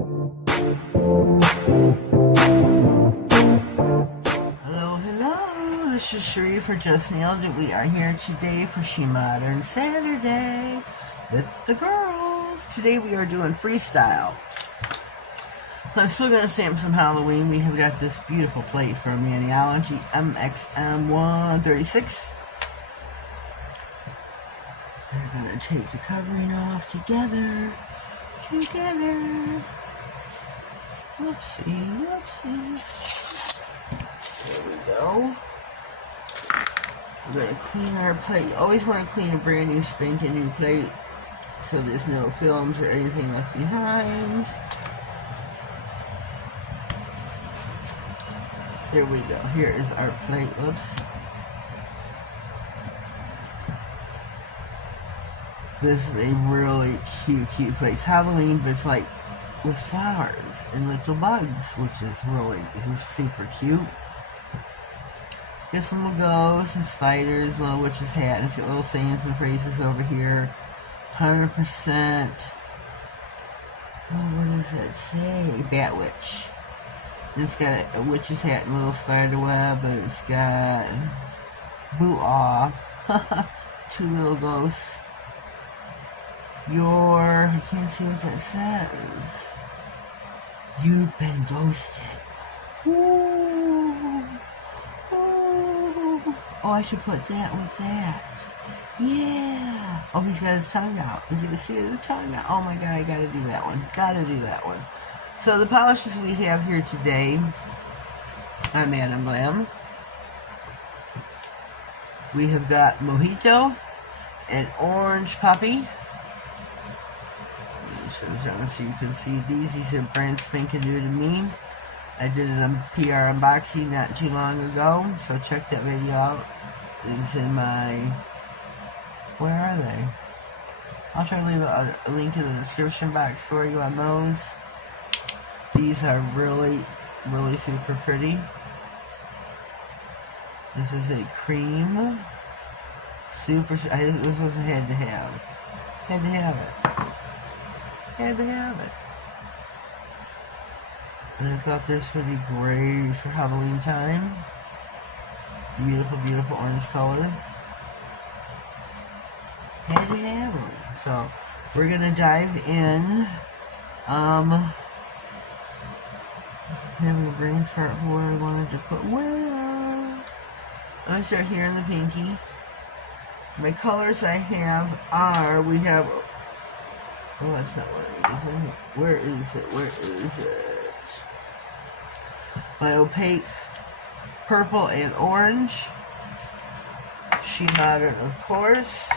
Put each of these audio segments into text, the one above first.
Hello, this is Cherie for Just Nailed It. We are here today for SheModern Saturday with the girls. Today we are doing freestyle. So I'm still going to stamp some Halloween. We have got this beautiful plate from Maniology MXM136. We're going to take the covering off together. Whoopsie. There we go. We're going to clean our plate. You always want to clean a brand new spanking new plate so there's no films or anything left behind. There we go. Here is our plate. Whoops. This is a really cute plate. It's Halloween, but it's like with flowers and little bugs, which is really super cute. Got some little ghosts and spiders, little witch's hat, and it's got little sayings and phrases over here. 100%. Oh, what does that say? Bat witch. And it's got a witch's hat and a little spider web, but it's got boot off. 2 little ghosts. I can't see what that says. You've been ghosted. Ooh. Oh, I should put that with that. Yeah. Oh, he's got his tongue out. Is he going to see his tongue out? Oh my god, I gotta do that one. So the polishes we have here today are Madam Glam. We have got Mojito and Orange Puppy. So you can see these are brand spanking new to me. I did it on PR unboxing not too long ago, so check that video out. It's in my... Where are they? I'll try to leave a link in the description box for you on those. These are really super pretty. This is a cream. I think this was a had to have. Had to have it. And I thought this would be great for Halloween time. Beautiful orange color. Had to have it. So we're gonna dive in. Having a brain fart for where I wanted to put where. I'm gonna start here in the pinky. My colors I have are, oh, that's not what it is. Where is it? My opaque purple and orange. SheModern, of course.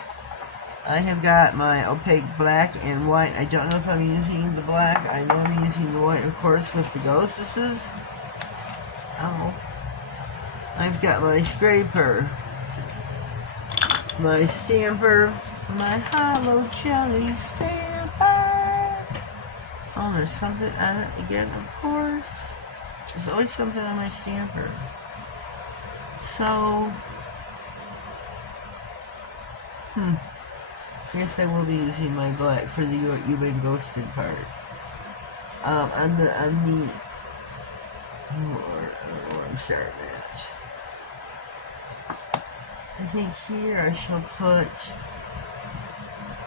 I have got my opaque black and white. I don't know if I'm using the black. I know I'm using the white, of course, with the ghostesses. Oh. I've got my scraper, my stamper, my hollow jelly stamper. Oh, there's something on it again, of course. There's always something on my stamper. So, I guess I will be using my black for the You've Been Ghosted part. On the, where I'm starting at. I think here I shall put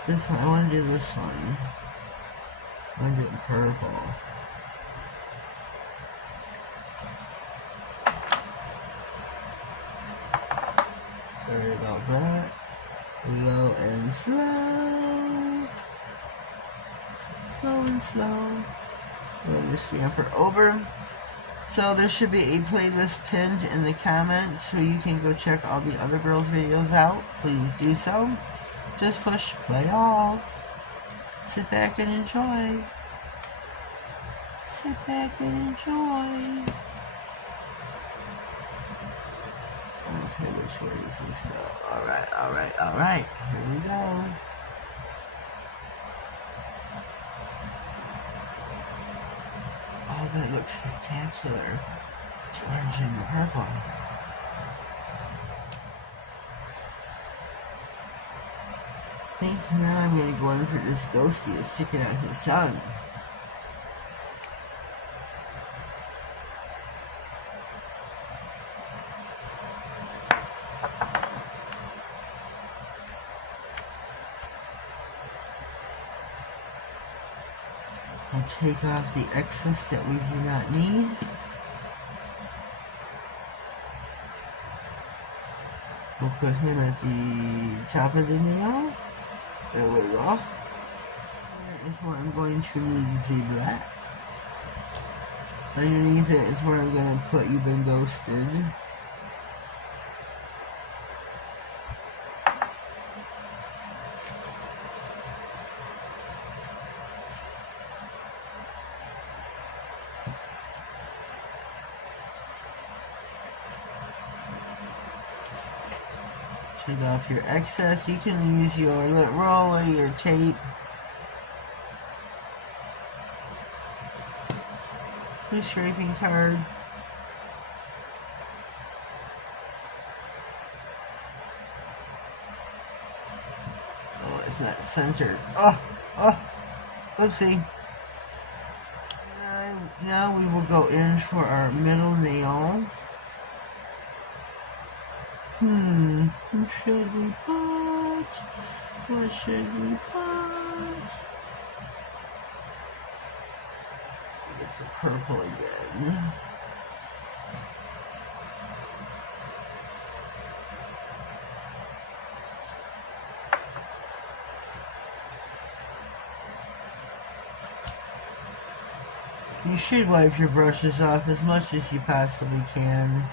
this one. I want to do this one. I want to do it in purple. Sorry about that. Low and slow. Roll your stamper over. So there should be a playlist pinned in the comments so you can go check all the other girls' videos out. Please do so. Just push play all. Sit back and enjoy. Okay, which way does this go? Alright. Here we go. Oh, that looks spectacular. It's orange and purple. I think now I'm going to go in for this ghosty that's sticking out his tongue. We'll take off the excess that we do not need. We'll put him at the top of the nail. There we go. Here is where I'm going to need the black. Underneath it is where I'm going to put You've Been Ghosted. Take off your excess. You can use your lint roller, your tape. Your scraping card. Oh, it's not centered. Oh, oopsie. Now we will go in for our middle nail. Who should we put? What should we put? Get the purple again. You should wipe your brushes off as much as you possibly can.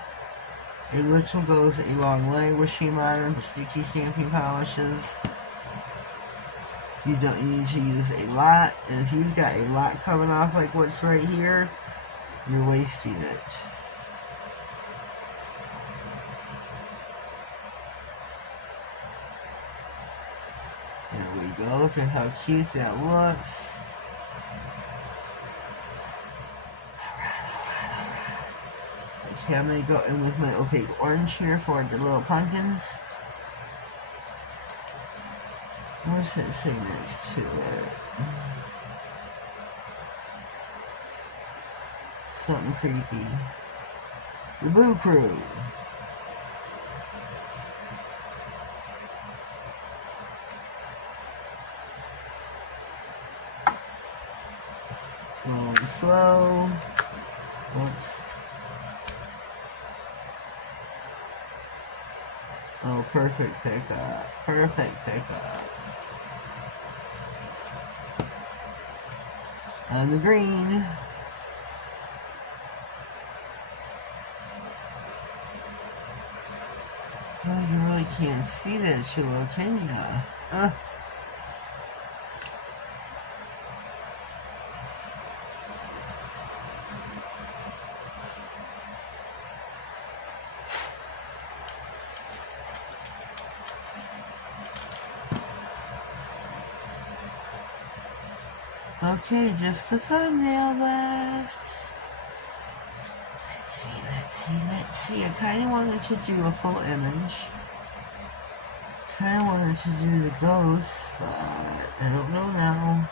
A little goes a long way with SheModern sticky stamping polishes. You don't need to use a lot, and if you've got a lot coming off like what's right here, you're wasting it. There we go. Look at how cute that looks. Okay, I'm going to go in with my opaque orange here for the little pumpkins. What's that say next to it? Something creepy. The Boo Crew. Going slow. Whoops. Oh, perfect pickup. Perfect pickup. And the green. Oh, you really can't see that too well, can ya? Okay, just the thumbnail left. Let's see. I kind of wanted to do a full image. Kind of wanted to do the ghost, but I don't know now.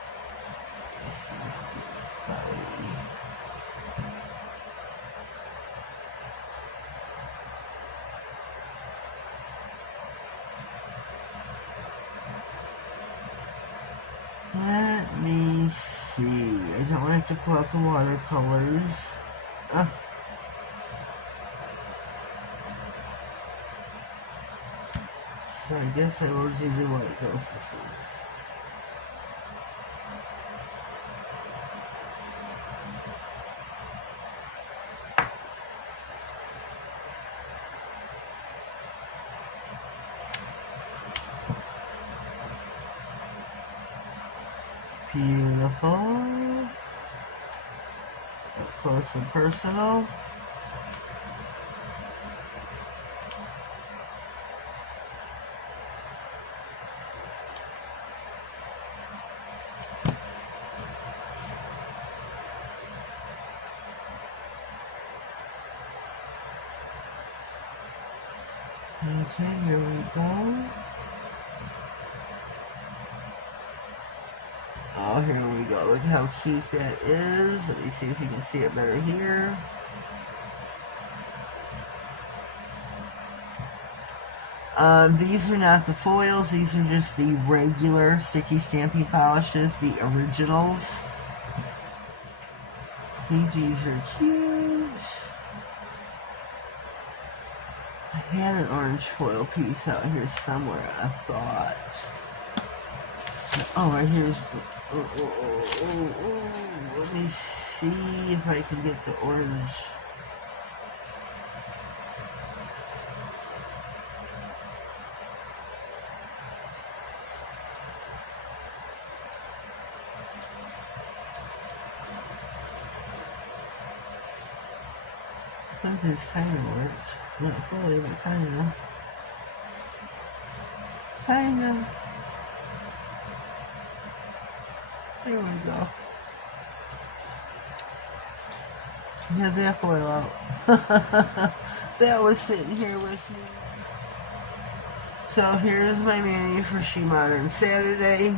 Let me see. I don't have to pull out the watercolors. So I guess I will do the white ghosts. Beautiful. Up close and personal. Okay, here we go. Oh, here we go. Look how cute that is. Let me see if you can see it better here. These are not the foils. These are just the regular sticky stamping polishes, the originals. think these are cute. I had an orange foil piece out here somewhere, I thought. Oh, right here's the... Let me see if I can get the orange. I think it's kind of worked. Not fully, but kind of. Kind of. There we go. Get that foil out. That was sitting here with me. So here's my menu for SheModern Saturday.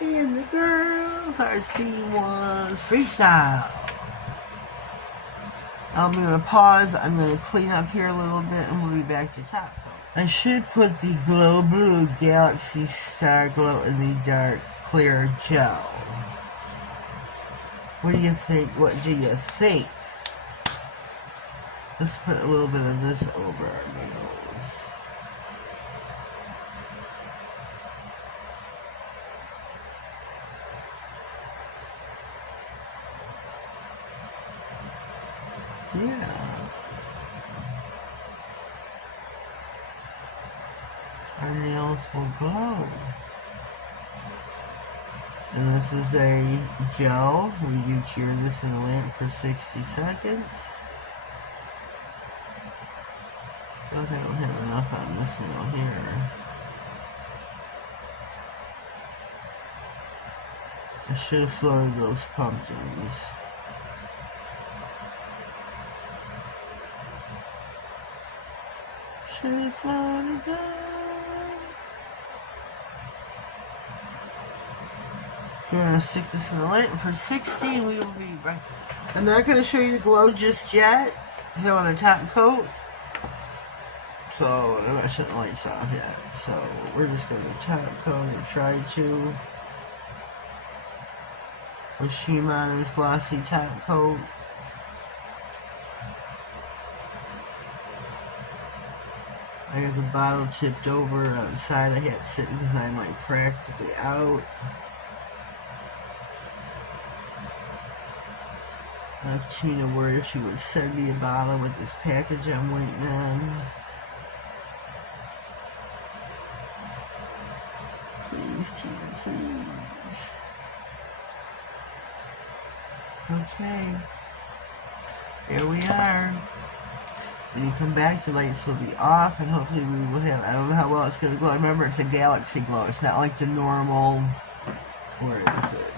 And the girls, our theme was Freestyle. I'm going to pause. I'm going to clean up here a little bit and we'll be back to top coat. I should put the Glow Blue Galaxy Star Glow in the Dark Clear Gel. What do you think? What do you think? Let's put a little bit of this over our nose. Yeah. Our nails will glow. And this is a gel. You cure this in a lamp for 60 seconds. I don't have enough on this nail here. I should have floated those pumpkins. Should have floated them. We're going to stick this in the lamp for 60 and we will be right back. I'm not going to show you the glow just yet because I want to top coat. So I'm not shutting the lights off yet. So we're just going to top coat and try to with SheModern's glossy top coat. I got the bottle tipped over outside. I had it sitting because I'm like practically out. I asked Tina word if she would send me a bottle with this package I'm waiting on. Please, Tina, please. Okay. There we are. When you come back, the lights will be off, and hopefully we will have, I don't know how well it's going to glow. Remember, it's a galaxy glow. It's not like the normal, where is it?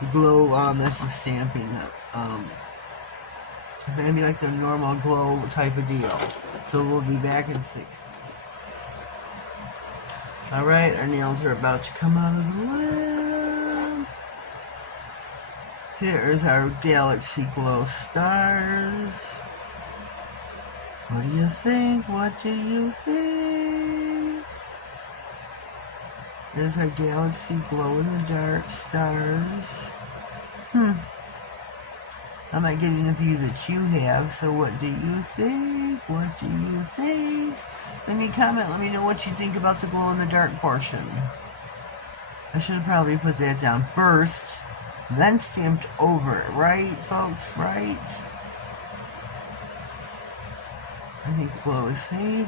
The glow, that's the stamping. It's going to be like the normal glow type of deal. So we'll be back in 6. Alright, our nails are about to come out of the lamp. Here's our galaxy glow stars. What do you think? What do you think? There's our galaxy glow in the dark stars. I'm not getting the view that you have, so what do you think? What do you think? Let me comment, let me know what you think about the glow in the dark portion. I should have probably put that down first, then stamped over it, right, folks? Right? I think the glow is fading.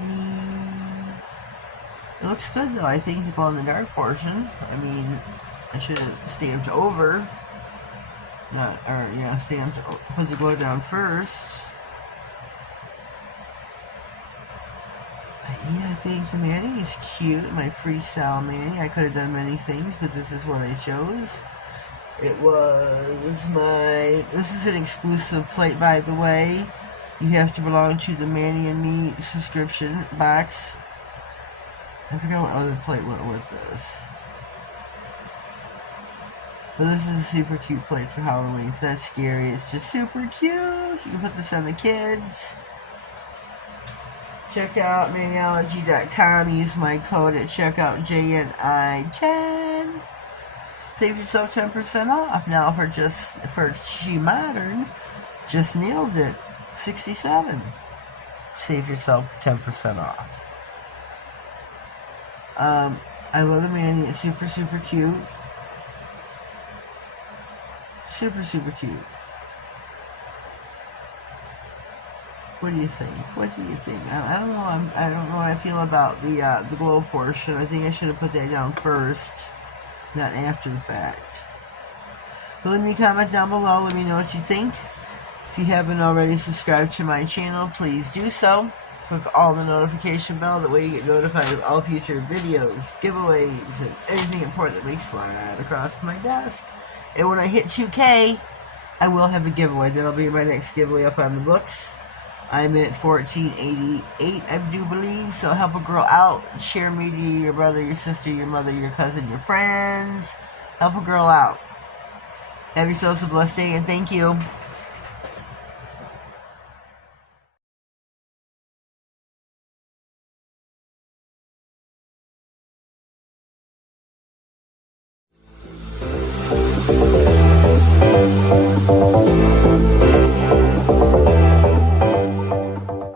It looks good though. I think the glow in the dark portion. I mean, I should have stamped over. Stamped, put the glow down first. But yeah, I think the Manny is cute. My Freestyle Manny. I could have done many things, but this is what I chose. It was my, this is an exclusive plate, by the way. You have to belong to the Manny and Me subscription box. I forgot what other plate went with this. But this is a super cute plate for Halloween. It's not scary. It's just super cute. You can put this on the kids. Check out nailsnailsnails.com. Use my code at checkout JNI10. save yourself 10% off. Now for SheModern, Just Nailed It 67. Save yourself 10% off. I love the mani. It's super, super cute. Super, super cute. What do you think? What do you think? I don't know. I don't know how I feel about the glow portion. I think I should have put that down first, not after the fact. But leave me a comment down below. Let me know what you think. If you haven't already subscribed to my channel, please do so. Click all the notification bell. That way you get notified of all future videos, giveaways, and anything important that may slide across my desk. And when I hit 2K, I will have a giveaway. That'll be my next giveaway up on the books. I'm at 1488, I do believe. So help a girl out. Share me to your brother, your sister, your mother, your cousin, your friends. Help a girl out. Have yourselves a blessed day, and thank you.